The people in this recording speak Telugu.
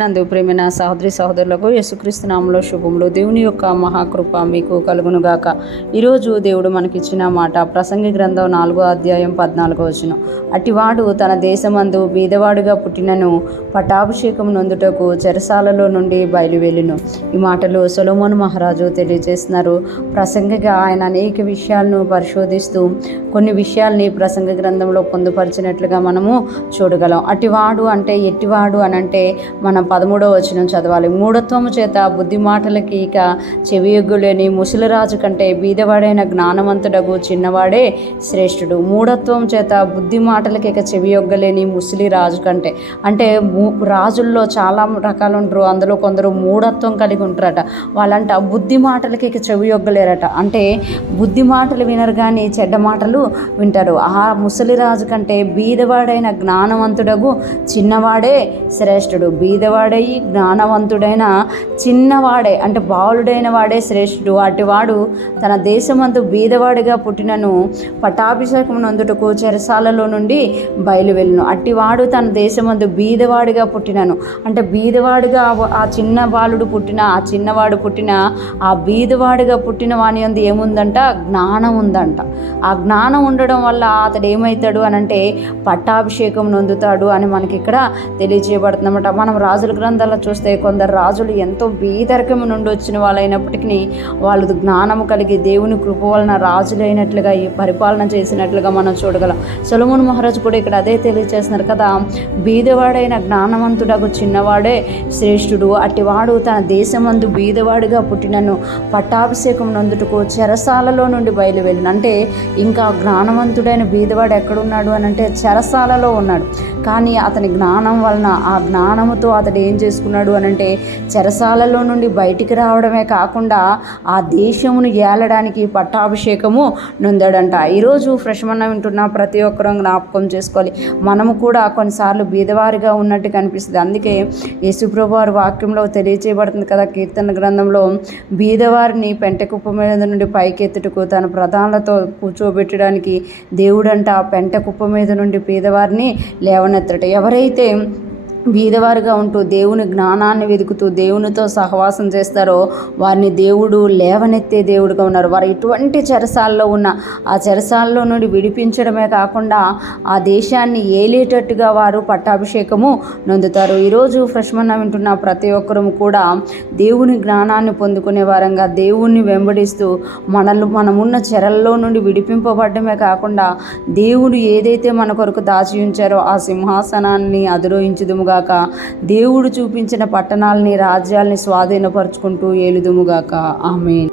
నందు ప్రేమైన సహోదరి సహోదరులకు యేసుక్రీస్తు నామములో శుభములు. దేవుని యొక్క మహాకృప మీకు కలుగునుగాక. ఈరోజు దేవుడు మనకిచ్చిన మాట ప్రసంగి గ్రంథం 4వ అధ్యాయం 14వ వచనం. అటివాడు తన దేశమందు బీదవాడుగా పుట్టినను పట్టాభిషేకం నొందుటకు చెరసాలలో నుండి బయలువెళ్ళును. ఈ మాటలు సొలొమోను మహారాజు తెలియజేస్తున్నారు. ప్రసంగిగా ఆయన అనేక విషయాలను పరిశోధిస్తూ కొన్ని విషయాల్ని ప్రసంగ గ్రంథంలో పొందుపరిచినట్లుగా మనము చూడగలం. అటివాడు అంటే ఎట్టివాడు అనంటే మనం 13వ వచనం చదవాలి. మూఢత్వము చేత బుద్ధి మాటలకి ఇక చెవియొగ్గులేని ముసలిరాజు కంటే బీదవాడైన జ్ఞానవంతుడగు చిన్నవాడే శ్రేష్ఠుడు. మూఢత్వం చేత బుద్ధి మాటలకి ఇక చెవియొగ్గలేని ముసలి రాజు కంటే, అంటే రాజుల్లో చాలా రకాలు ఉంటారు. అందులో కొందరు మూఢత్వం కలిగి ఉంటారట. వాళ్ళంట బుద్ధి మాటలకి ఇక చెవియొగ్గలేరట. అంటే బుద్ధి మాటలు వినరు కానీ చెడ్డ మాటలు వింటారు. ఆ ముసలి రాజు కంటే బీదవాడైన జ్ఞానవంతుడగు చిన్నవాడే శ్రేష్ఠుడు. బీదవాడై జ్ఞానవంతుడైన చిన్నవాడే అంటే బాలుడైన వాడే శ్రేష్ఠుడు. అటివాడు తన దేశమందు బీదవాడిగా పుట్టినను పట్టాభిషేకం నందుటకు చెరసాలలో నుండి బయలువెళ్ళును. అట్టివాడు తన దేశమందు బీదవాడిగా పుట్టినను అంటే బీదవాడిగా ఆ చిన్న బాలుడు పుట్టిన ఆ చిన్నవాడు పుట్టిన ఆ బీదవాడిగా పుట్టిన వాని యందు ఏముందంట? జ్ఞానం ఉందంట. ఆ జ్ఞానం ఉండడం వల్ల అతడు ఏమవుతాడు అనంటే పట్టాభిషేకం నొందుతాడు అని మనకి ఇక్కడ తెలియజేయబడుతుందన్నమాట. మనం రాజుల గ్రంథాల్లో చూస్తే కొందరు రాజులు ఎంతో బీదరికము నుండి వచ్చిన వాళ్ళైనప్పటికీ వాళ్ళు జ్ఞానము కలిగి దేవుని కృప వలన రాజులైనట్లుగా ఈ పరిపాలన చేసినట్లుగా మనం చూడగలం. సొలొమోను మహారాజు కూడా ఇక్కడ అదే తెలియజేస్తున్నారు కదా. బీదవాడైన జ్ఞానవంతుడకు చిన్నవాడే శ్రేష్ఠుడు. అట్టివాడు తన దేశమందు బీదవాడిగా పుట్టినను పట్టాభిషేకం నందుటకు చెరసాలలో నుండి బయలువెళ్ళిన. అంటే ఇంకా జ్ఞానవంతుడైన బీదవాడు ఎక్కడున్నాడు అని అంటే చెరసాలలో ఉన్నాడు. కానీ అతని జ్ఞానం వలన ఆ జ్ఞానముతో అతడు ఏం చేసుకున్నాడు అనంటే చెరసాలలో నుండి బయటికి రావడమే కాకుండా ఆ దేశమును ఏలడానికి పట్టాభిషేకము నొందాడంట. ఈరోజు ఫ్రెష్మన్న వింటున్న ప్రతి ఒక్కరూ జ్ఞాపకం చేసుకోవాలి. మనము కూడా కొన్నిసార్లు బీదవారిగా ఉన్నట్టు కనిపిస్తుంది. అందుకే యేసుప్రభు వారి వాక్యంలో తెలియచేయబడుతుంది కదా, కీర్తన గ్రంథంలో బీదవారిని పెంటకుప్ప మీద నుండి పైకెత్తుటకు తన ప్రధానులతో కూర్చోబెట్టడానికి దేవుడంట పెంట కుప్ప మీద నుండి బీదవారిని లేవనెత్తట. ఎవరైతే బీదవారుగా ఉంటూ దేవుని జ్ఞానాన్ని వెతుకుతూ దేవునితో సహవాసం చేస్తారో వారిని దేవుడు లేవనెత్తే దేవుడుగా ఉన్నారు. వారు ఎటువంటి చెరసాల్లో ఉన్న ఆ చెరసాల్లో నుండి విడిపించడమే కాకుండా ఆ దేశాన్ని ఏలేటట్టుగా వారు పట్టాభిషేకము నొందుతారు. ఈరోజు ఫ్రెష్మన్న వింటున్న ప్రతి ఒక్కరూ కూడా దేవుని జ్ఞానాన్ని పొందుకునే వారంగా దేవుణ్ణి వెంబడిస్తూ మనమున్న చెరల్లో నుండి విడిపింపబడమే కాకుండా దేవుడు ఏదైతే మన కొరకు దాచి ఉంచారో ఆ సింహాసనాన్ని అధిరోహించుదుముగా, దేవుడు చూపించిన పట్టణాలని రాజ్యాల్ని స్వాధీనపరుచుకుంటూ ఏలుదుముగాక. ఆమేన్.